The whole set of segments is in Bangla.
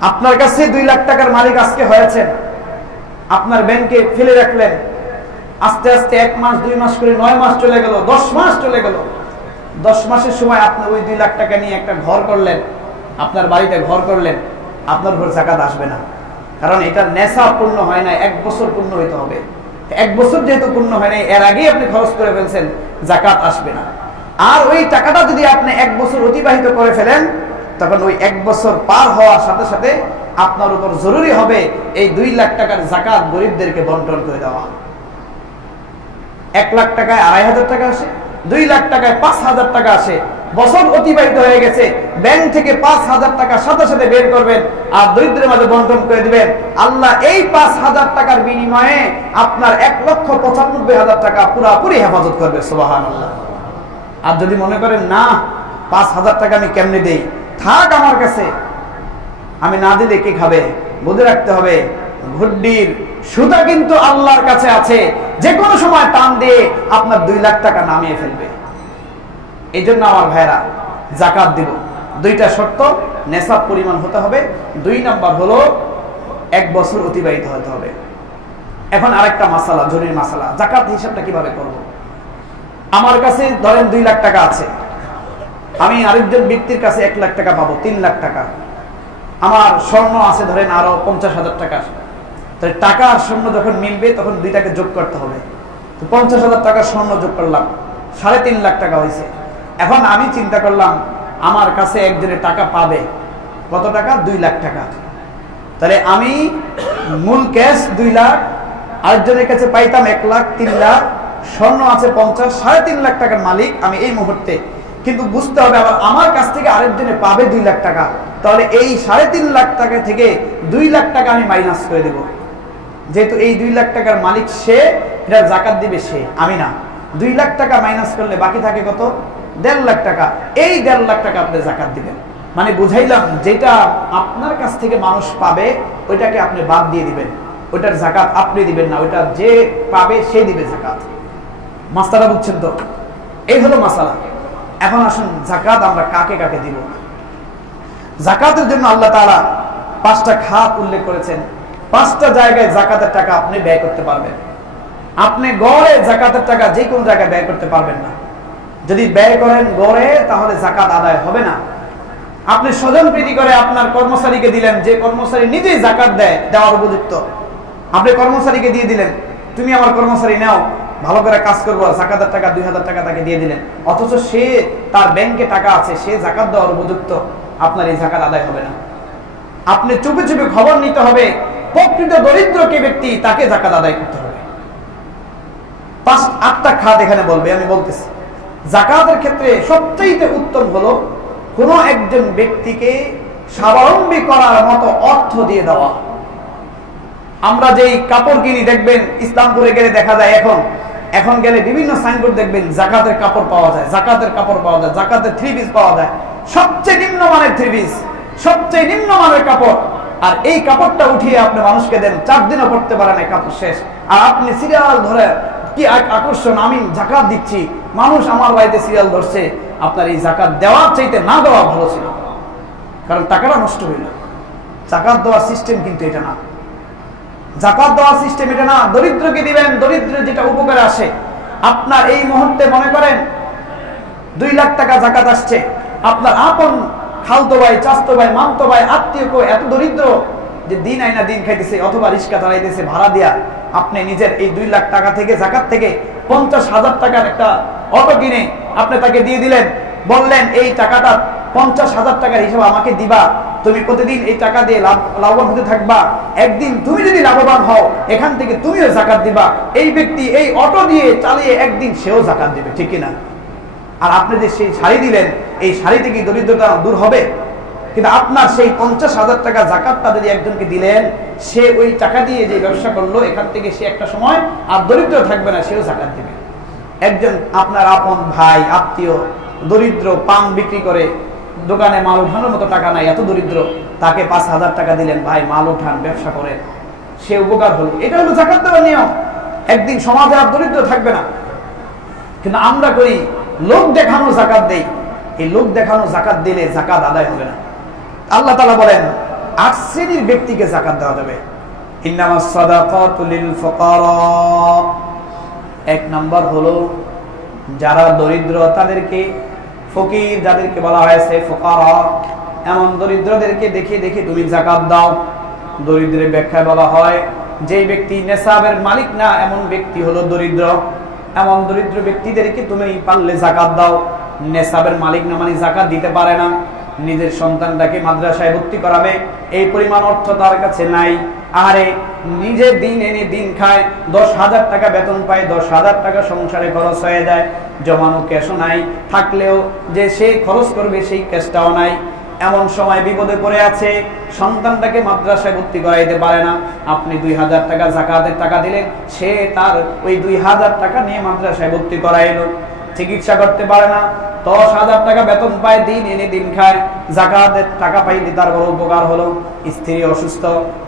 আপনার কাছে দুই লাখ টাকার মালিক আজকে হয়েছেন। আপনার ব্যাংকে ফেলে রাখলেন। আস্তে আস্তে এক মাস, দুই মাস করে নয় মাস চলে গেল, দশ মাস চলে গেল। দশ মাসের সময় আপনি ওই দুই লাখ টাকা নিয়ে একটা ঘর করলেন। আপনার বাড়িতে ঘর করলেন। আপনার ঘর জাকাত আসবে না। কারণ এটা নেশা পূর্ণ হয় না, এক বছর পূর্ণ হইতে হবে। এক বছর যেহেতু পূর্ণ হয় নাই, এর আগেই আপনি খরচ করে ফেলছেন, জাকাত আসবে না। আর ওই টাকাটা যদি আপনি এক বছর অতিবাহিত করে ফেলেন তখন ওই এক বছর পার হওয়ার সাথে সাথে আপনার উপর জরুরি হবে এই দুই লাখ টাকার জাকাত গরিবদেরকে বন্টন করে দেওয়া। এক লাখ টাকায় আড়াই হাজার টাকা আসে, দুই লাখ টাকায় পাঁচ হাজার টাকা আসে। বছর অতিবাহিত হয়ে গেছে, ব্যাংক থেকে পাঁচ হাজার টাকা সাথে সাথে বের করবেন আর দরিদ্রের মাঝে বন্টন করে দিবেন। আল্লাহ এই পাঁচ হাজার টাকার বিনিময়ে আপনার এক লক্ষ পঁচানব্বই হাজার টাকা পুরাপুরি হেফাজত করবে সোবাহান আল্লাহ আর যদি মনে করেন, না, পাঁচ হাজার টাকা আমি কেমনে দেই? থাক আমার কাছে। আমি না দিলে কে খাবে? বুঝে রাখতে হবে, ঘুড্ডির সুতা কিন্তু আল্লাহর কাছে আছে। যে কোনো সময় টান দিয়ে আপনার দুই লাখ টাকা নামিয়ে ফেলবে। এই জন্য আমার ভাইরা জাকাত দিব। দুইটা শর্ত, নেশাব পরিমাণ হতে হবে। দুই নাম্বার হলো, এক বছর অতিবাহিত হতে হবে। এখন আরেকটা মাসালা, জরির মাসালা। জাকাত হিসাবটা কীভাবে করব। আমার কাছে ধরেন দুই লাখ টাকা আছে। আমি আরেকজন ব্যক্তির কাছে এক লাখ টাকা পাবো, তিন লাখ টাকা। আমার স্বর্ণ আছে, ধরেন আরও পঞ্চাশ হাজার টাকা তাহলে টাকা আর স্বর্ণ যখন মিলবে, তখন দুইটাকে যোগ করতে হবে। তো পঞ্চাশ হাজার টাকা স্বর্ণ যোগ করলাম, সাড়ে তিন লাখ টাকা হয়েছে। এখন আমি চিন্তা করলাম, আমার কাছে একজনে টাকা পাবে। কত টাকা? দুই লাখ টাকা। তাহলে আমি মূল ক্যাশ দুই লাখ, আরেকজনের কাছে পাইতাম এক লাখ, তিন লাখ, স্বর্ণ আছে পঞ্চাশ, সাড়ে তিন লাখ টাকার মালিক আমি এই মুহূর্তে কিন্তু বুঝতে হবে আবার আমার কাছ থেকে আরেকজনে পাবে দুই লাখ টাকা। তাহলে এই সাড়ে তিন লাখ টাকা থেকে দুই লাখ টাকা আমি মাইনাস করে দেব। যেহেতু এই দুই লাখ টাকার মালিক সে, এটা জাকাত দিবে সে, আমি না। দুই লাখ টাকা মাইনাস করলে বাকি থাকে কত? দেড় লাখ টাকা। এই দেড় লাখ টাকা আপনি জাকাত দিবেন। মানে বুঝাইলাম, যেটা আপনার কাছ থেকে মানুষ পাবে, ওইটাকে আপনি বাদ দিয়ে দিবেন। ওইটার জাকাত আপনি দিবেন না, ওইটা যে পাবে সে দিবে জাকাত। মাস্তারা বুঝছেন তো? এই হলো মাসালা। এখন আসুন জাকাত আমরা কাকে কাকে দিব? জাকাতের জন্য আল্লাহ তাআলা পাঁচটা খাত উল্লেখ করেছেন। পাঁচটা জায়গায় জাকাতের টাকা আপনি ব্যয় করতে পারবেন। আপনি গড়ে জাকাতের টাকা যে কোনো জায়গায় ব্যয় করতে পারবেন না। যদি ব্যয় করেন গড়ে, তাহলে জাকাত আদায় হবে না। আপনি স্বজন প্রীতি করে আপনার কর্মচারীকে দিলেন, যে কর্মচারী নিজেই জাকাত দেয়, দেওয়ার উপযুক্ত। আপনি কর্মচারীকে দিয়ে দিলেন, তুমি আমার কর্মচারী, নাও। ভালো করে কাজ করব জাকাতের টাকা, দুই হাজার টাকা তাকে দিয়ে দিলেন। অথচ সে তার ব্যাংকে টাকা আছে, সে জাকাত দেওয়ার উপযুক্ত, আপনার এই জাকাত আদায় হবে না। আপনি চুপে চুপে খবর নিতে হবে, প্রকৃত দরিদ্র কে ব্যক্তি, তাকে জাকাত আদায় করতে হবে। পাঁচ, আটটা খাত এখানে বলবে, আমি বলতেছি। জাকাতের ক্ষেত্রে সবচেয়ে উত্তম হলো, কোনো একজন ব্যক্তিকে স্বাবলম্বী করার মতো অর্থ দিয়ে দেওয়া। আমরা যেই কাপড় কিনি, দেখবেন ইসলামপুরে গেলে দেখা যায় এখন এখন গেলে বিভিন্ন সাইনবোর্ড দেখবেন, জাকাতের কাপড় পাওয়া যায়, জাকাতের কাপড় পাওয়া যায়, জাকাতের থ্রি পিস পাওয়া যায়। সবচেয়ে নিম্নমানের থ্রি পিস সবচেয়ে নিম্নমানের কাপড়। আর এই কাপড়টা উঠিয়ে আপনি মানুষকে দেন, চার দিনও পড়তে পারেন এই কাপড় শেষ। আর আপনি সিরিয়াল ধরে কি এক আকর্ষণ, আমি জাকাত দিচ্ছি, মানুষ আমার বাড়িতে সিরিয়াল ধরছে, আপনার এই জাকাত দেওয়ার চাইতে না দেওয়া ভালো ছিল। কারণ টাকাটা নষ্ট হইল। জাকাত দেওয়ার সিস্টেম কিন্তু এটা না। জাকাত দেওয়ার সিস্টেম এটা না। দরিদ্রকে দিবেন, দরিদ্র যেটা উপকারে আসে। আপনার এই মুহূর্তে মনে করেন, দুই লাখ টাকা জাকাত আসছে। আপনার আপন খালতো ভাই চাস্তো ভাই, মামতো ভাই, আত্মীয় কেউ এত দরিদ্র যে দিন আইনা দিন খাইতেছে, অথবা রিক্সা চালাইতেছে, ভাড়া দিয়া আপনি নিজের এই দুই লাখ টাকা থেকে জাকাত থেকে পঞ্চাশ হাজার টাকার একটা অটো কিনে আপনি তাকে দিয়ে দিলেন। বললেন, এই টাকাটা পঞ্চাশ হাজার টাকার হিসাবে আমাকে দিবা। তুমি প্রতিদিন এই টাকা দিয়ে লাভ, লাভবান হতে থাকবা। একদিন তুমি যদি লাভবান হও, এখান থেকে তুমিও জাকাত দিবা। এই ব্যক্তি এই অটো দিয়ে চালিয়ে একদিন সেও জাকাত দিবে, ঠিক কিনা? আর আপনি যে সেই শাড়ি দিলেন, এই শাড়িতে কি দরিদ্রতা দূর হবে? কিন্তু আপনার সেই পঞ্চাশ হাজার টাকা জাকাতটা যদি একজনকে দিলেন, সে ওই টাকা দিয়ে যে ব্যবসা করল, এখান থেকে সে একটা সময় আর দরিদ্র থাকবে না, সেও জাকাত দিবে। একজন আপনার আপন ভাই, আত্মীয়, দরিদ্র পান বিক্রি করে দোকানে মাল উঠানোর মতো টাকা নাই, এত দরিদ্র। তাকে পাঁচ হাজার টাকা দিলেন, ভাই, মাল উঠান ব্যবসা করেন। সে উপকার হলো। এটা হলো জাকাত দেওয়ার নিয়ম। একদিন সমাজে আর দরিদ্র থাকবে না। কিন্তু আমরা করি, লোক দেখানো জাকাত দেই। এই লোক দেখানো জাকাত দিলে জাকাত আদায় হবে না। আল্লাহ তালা বলেন, আট শ্রেণির ব্যক্তিকে জাকাত দেওয়া যাবে। এক নাম্বার হলো, যারা দরিদ্র তাদেরকে ফকির যাদেরকে বলা হয়েছে ফোকারা, এমন দরিদ্রদেরকে দেখে দেখে তুমি জাকাত দাও। দরিদ্রের ব্যাখ্যায় বলা হয় যে ব্যক্তি নেশাবের মালিক না, এমন ব্যক্তি হলো দরিদ্র। এমন দরিদ্র ব্যক্তিদেরকে তুমি পারলে জাকাত দাও। নেশাবের মালিক না মানে জাকাত দিতে পারে না। নিজের সন্তানটাকে মাদ্রাসায় ভর্তি করাবে। এই পরিমাণ অর্থ তার কাছে নাই। আরে নিজে দিন এনে দিন খায়, দশ হাজার টাকা বেতন পায়, দশ হাজার টাকা সংসারে খরচ হয়ে যায়, জমানো ক্যাশও নাই, থাকলেও যে সে খরচ করবে সেই ক্যাশটাও নাই। এমন সময় বিপদে পড়ে আছে, সন্তানটাকে মাদ্রাসায় ভর্তি করাইতে পারে না। আপনি দুই হাজার টাকা জাকাতের টাকা দিলেন, সে তার ওই দুই হাজার টাকা নিয়ে মাদ্রাসায় ভর্তি করাইলো। চিকিৎসা করতে পারে না। দশ হাজার টাকা বেতন পায়, দিন এনে দিন খায়। জাকাতের টাকা পাইলে তার বড় উপকার হলো, স্ত্রী অসুস্থ।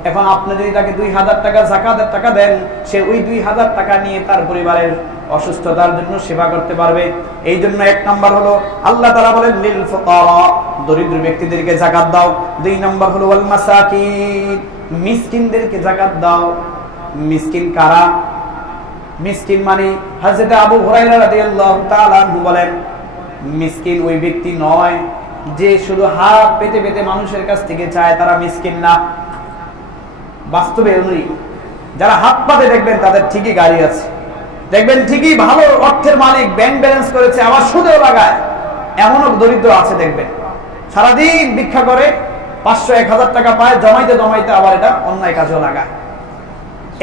এখন আপনি যদি তাকে দুই হাজার টাকা জাকাতের টাকা দেন, সে ওই দুই হাজার টাকা নিয়ে তার পরিবারের অসুস্থতার জন্য সেবা করতে পারবে। এই জন্য এক নম্বর হলো, আল্লাহ তালা বলেন ফুকারা দরিদ্র ব্যক্তিদেরকে জাকাত দাও। দুই নম্বর হলো মিসকিনদেরকে জাকাত দাও। মিসকিন কারা? মিসকিন মানে হযরত আবু হুরায়রা রাদিয়াল্লাহু তাআলা বলেন, মিসকিন ওই ব্যক্তি নয় যে শুধু হাত পেতে পেতে মানুষের কাছ থেকে চায়, তারা মিসকিন না। বাস্তবে উনি যারা হাত পাতে দেখবেন, তাদের ঠিকই গাড়ি আছে। দেখবেন ঠিকই ভালো অর্থের মালিক, ব্যাংক ব্যালেন্স করেছে, আবার সুদেও লাগায়। এমনও দরিদ্র আছে দেখবেন। সারাদিন ভিক্ষা করে, পাঁচশো, এক হাজার টাকা পায় জমাইতে জমাইতে আবার এটা অন্যায় কাজেও লাগায়।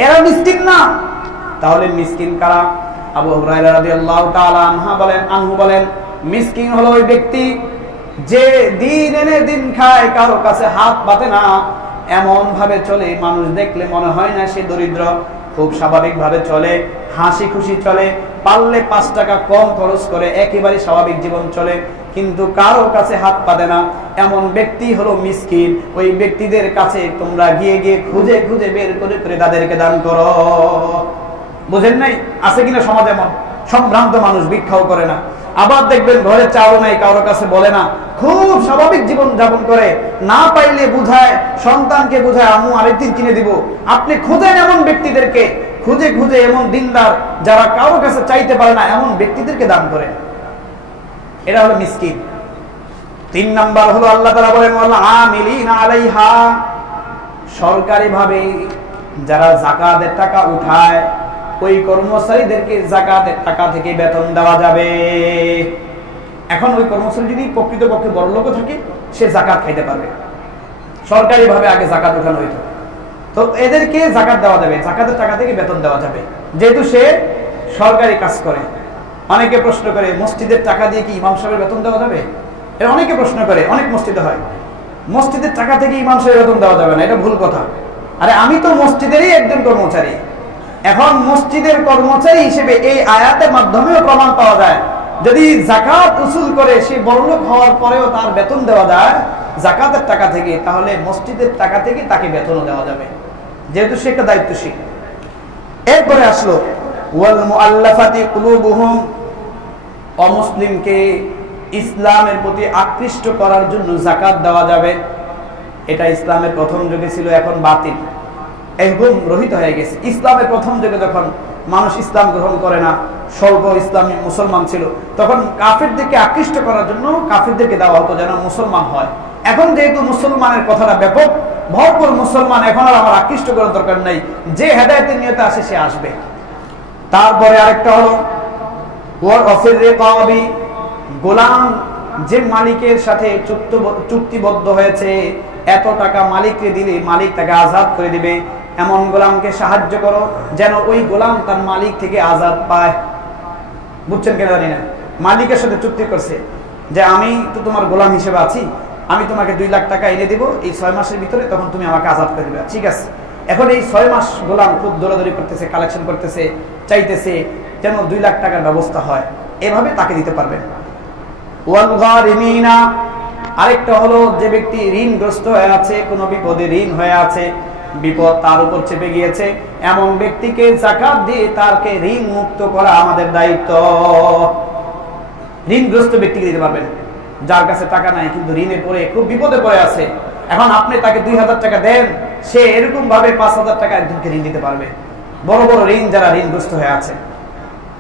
এরা মিসকিন না। তাহলে মিসকিন কারা? আবু হুরায়রা রাদিয়াল্লাহু তাআলা আনহা বলেন, আনহু বলেন, মিসকিন হলো ওই ব্যক্তি যে দিন এনে দিন খায়, কারও কাছে হাত পাতে না। এমন ভাবে চলে, মানুষ দেখলে মনে হয় না সে দরিদ্র। খুব স্বাভাবিক ভাবে চলে, হাসি খুশি চলে, পারলে পাঁচ টাকা কম খরচ করে একেবারে স্বাভাবিক জীবন চলে, কিন্তু কারও কাছে হাত পাতে না। এমন ব্যক্তি হলো মিসকিন। ওই ব্যক্তিদের কাছে তোমরা গিয়ে গিয়ে খুঁজে খুঁজে বের করে করে তাদেরকে দান করো। বুঝেন নাই? আছে কিনা সমাজ এমন? সম্ভ্রান্ত মানুষ, ভিক্ষাও করে না। আবার দেখবেন ঘরে চাও নাই কারোর কাছে বলে না। খুব স্বাভাবিক জীবন যাপন করে। না পাইলে বুঝায় সন্তানকে বুঝায় আমু আরেকদিন কিনে দিব। আপনি খুঁজেন এমন ব্যক্তিদেরকে। খুঁজে খুঁজে এমন দিনদার যারা কারোর কাছে চাইতে পারে না, এমন ব্যক্তিদেরকে দান করে এটা হলো মিসকিন। তিন নাম্বার হলো আল্লাহ তাআলা বলেন আলাইহা। সরকারিভাবে যারা জাকাতের টাকা উঠায় ওই কর্মচারীদেরকে জাকাতের টাকা থেকে বেতন দেওয়া যাবে। এখন ওই কর্মচারী যদি প্রকৃতপক্ষে বড় লোক থাকে, সে জাকাত খাইতে পারবে। সরকারিভাবে আগে জাকাত উঠানো হইতো। তো এদেরকে জাকাত দেওয়া যাবে, জাকাতের টাকা থেকে বেতন দেওয়া যাবে। যেহেতু সে সরকারি কাজ করে, অনেকে প্রশ্ন করে, মসজিদের টাকা দিয়ে কি ইমাম সাহেবের বেতন দেওয়া যাবে? এটা অনেকে প্রশ্ন করে, অনেক মসজিদে হয়। মসজিদের টাকা থেকে ইমাম সাহেবের বেতন দেওয়া যাবে না, এটা ভুল কথা। আরে আমি তো মসজিদেরই একজন কর্মচারী। এখন মসজিদের কর্মচারী হিসেবে এই আয়াতের মাধ্যমেও প্রমাণ পাওয়া যায়। যদি জাকাত উসুল করে সে বড়লোক হওয়ার পরেও তার বেতন দেওয়া যায় জাকাতের টাকা থেকে, তাহলে মসজিদের টাকা থেকে তাকে বেতনও দেওয়া যাবে। যেহেতু সে একটা দায়িত্বশীল। এরপরে আসলো অমুসলিমকে ইসলামের প্রতি আকৃষ্ট করার জন্য জাকাত দেওয়া যাবে। এটা ইসলামের প্রথম যুগে ছিল, এখন বাতিল। একদম রহিত হয়ে গেছে। ইসলামের প্রথম যুগে যখন মানুষ ইসলাম গ্রহণ করে না, স্বল্প ইসলামী মুসলমান ছিল, তখন কাফিরদেরকে আকৃষ্ট করার জন্য কাফিরদেরকে দেওয়া হতো যেন মুসলমান হয়। এখন যেহেতু মুসলমানের কথাটা ব্যাপক, ভরপুর মুসলমান এখন আর আমার আকৃষ্ট করার দরকার নেই। যে হেদায়তের নিয়তে আসে, সে আসবে। তারপরে আরেকটা হলো গোলাম যে মালিকের সাথে চুক্ত- চুক্তিবদ্ধ হয়েছে, এত টাকা মালিককে দিলে মালিক তাকে আজাদ করে দিবে। এমন গোলামকে সাহায্য করো যেন ওই গোলাম তার মালিক থেকে আজাদ পায়। বুঝছেন কেন জানি না? মালিকের সাথে চুক্তি করছে যে আমি তো তোমার গোলাম হিসেবে আছি, আমি তোমাকে দুই লাখ টাকা এনে দিব, এই ছয় মাসের ভিতরে তখন তুমি আমাকে আজাদ করে দিবে। ঠিক আছে? এখন এই ছয় মাস গোলাম খুব দৌড়াদৌড়ি করতেছে কালেকশন করতেছে, চাইতেছে যেন দুই লাখ টাকার ব্যবস্থা হয়। এভাবে তাকে দিতে পারবেন আরেকটা হলো যে ব্যক্তি ঋণগ্রস্ত হয়ে আছে, কোনো বিপদে ঋণ হয়ে আছে বিপদ তার উপর চেপে গিয়েছে। এমন ব্যক্তিকে জাকাত দিয়ে তারকে ঋণ মুক্ত করা আমাদের দায়িত্ব। ঋণগ্রস্ত ব্যক্তিকে দিতে পারবেন। যার কাছে টাকা নাই, কিন্তু ঋণে পড়ে, খুব বিপদে পড়ে আছে। এখন আপনি তাকে দুই হাজার টাকা দেন, সে এরকম ভাবে পাঁচ হাজার টাকা একজনকে ঋণ দিতে পারবে। বড় বড় ঋণ যারা ঋণগ্রস্ত হয়ে আছে।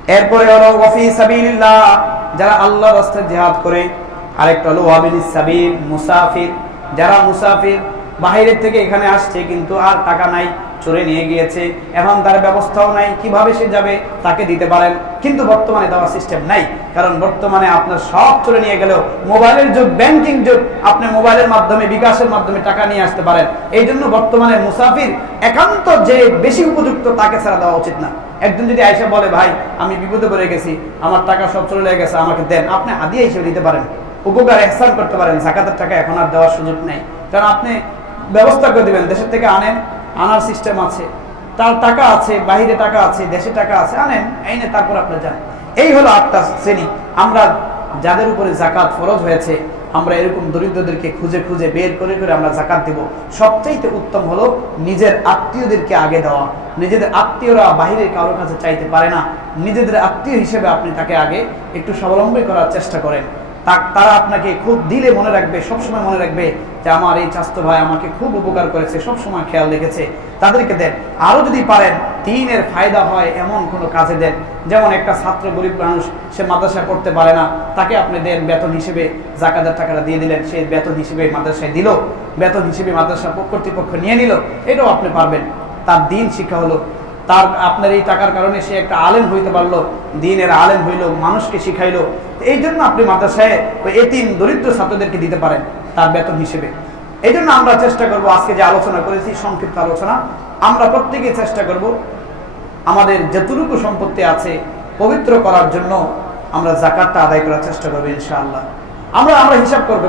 এরপরে হলো, ওয়াফি সাবিলিল্লাহ, যারা আল্লাহর রাস্তায় জিহাদ করে। আরেকটা হলো, ওয়াবিলিস সাবিল, মুসাফির। যারা মুসাফির বাহিরের থেকে এখানে আসছে, কিন্তু আর টাকা নাই চলে নিয়ে গিয়েছে। এখন তার ব্যবস্থাও নাই, কীভাবে সে যাবে তাকে দিতে পারেন। কিন্তু বর্তমানে দেওয়ার সিস্টেম নাই, কারণ বর্তমানে আপনার সব চলে নিয়ে গেলেও মোবাইলের যুগ ব্যাংকিং যুগ, আপনি মোবাইলের মাধ্যমে, বিকাশের মাধ্যমে টাকা নিয়ে আসতে পারেন। এই জন্য বর্তমানে মুসাফির একান্ত যে বেশি উপযুক্ত তাকে ছাড়া দেওয়া উচিত না। একজন যদি আইসা বলে, ভাই, আমি বিপদে পড়ে গেছি, আমার টাকা সব চলে গেছে, আমাকে দেন। আপনি হাদিয়া হিসেবে দিতে পারেন। উপকার এহসান করতে পারেন, জাকাতের টাকা এখন আর দেওয়ার সুযোগ নেই। কারণ আপনি ব্যবস্থা করে দিবেন। দেশের থেকে আনেন, আনার সিস্টেম আছে। তার টাকা আছে বাইরে টাকা আছে, দেশে টাকা আছে, আনেন এনে তারপর আপনি যান। এই হলো আটটা শ্রেণি। আমরা যাদের উপরে জাকাত ফরজ হয়েছে, আমরা এরকম দরিদ্রদেরকে খুঁজে খুঁজে বের করে করে আমরা জাকাত দেব। সবচাইতে উত্তম হলো নিজের আত্মীয়দেরকে আগে দেওয়া। নিজেদের আত্মীয়রা বাহিরের কারোর কাছে চাইতে পারে না। নিজেদের আত্মীয় হিসেবে আপনি তাকে আগে একটু স্বাবলম্বী করার চেষ্টা করেন। তারা আপনাকে খুব দিলে মনে রাখবে, সবসময় মনে রাখবে যে আমার এই স্বাস্থ্য ভাই আমাকে খুব উপকার করেছে, সবসময় খেয়াল রেখেছে। তাদেরকে দেন। আরও যদি পারেন দিনের ফায়দা হয় এমন কোনো কাজে দেন। যেমন একটা ছাত্র গরিব মানুষ, সে মাদ্রাসা করতে পারে না, তাকে আপনি দেন বেতন হিসেবে জাকাতের টাকাটা দিয়ে দিলেন, সে বেতন হিসেবে মাদ্রাসায় দিল, বেতন হিসেবে মাদ্রাসা কর্তৃপক্ষ নিয়ে নিল, এটাও আপনি পারবেন। তার দিন শিক্ষা হলো তার আপনার এই টাকার কারণে সে একটা আলেম হইতে পারল, দিনের আলেম হইল, মানুষকে শিখাইলো। এই জন্য আপনি মাদ্রাসায় ওই এতিম, দরিদ্র ছাত্রদেরকে দিতে পারেন তার বেতন হিসেবে। এই জন্য আমরা চেষ্টা করব, আজকে যে আলোচনা করেছি, সংক্ষিপ্ত আলোচনা, আমরা প্রত্যেকেই চেষ্টা করব আমাদের যতটুকু সম্পত্তি আছে পবিত্র করার জন্য আমরা জাকাতটা আদায় করার চেষ্টা করব ইনশাআল্লাহ। আমরা আমরা হিসাব করব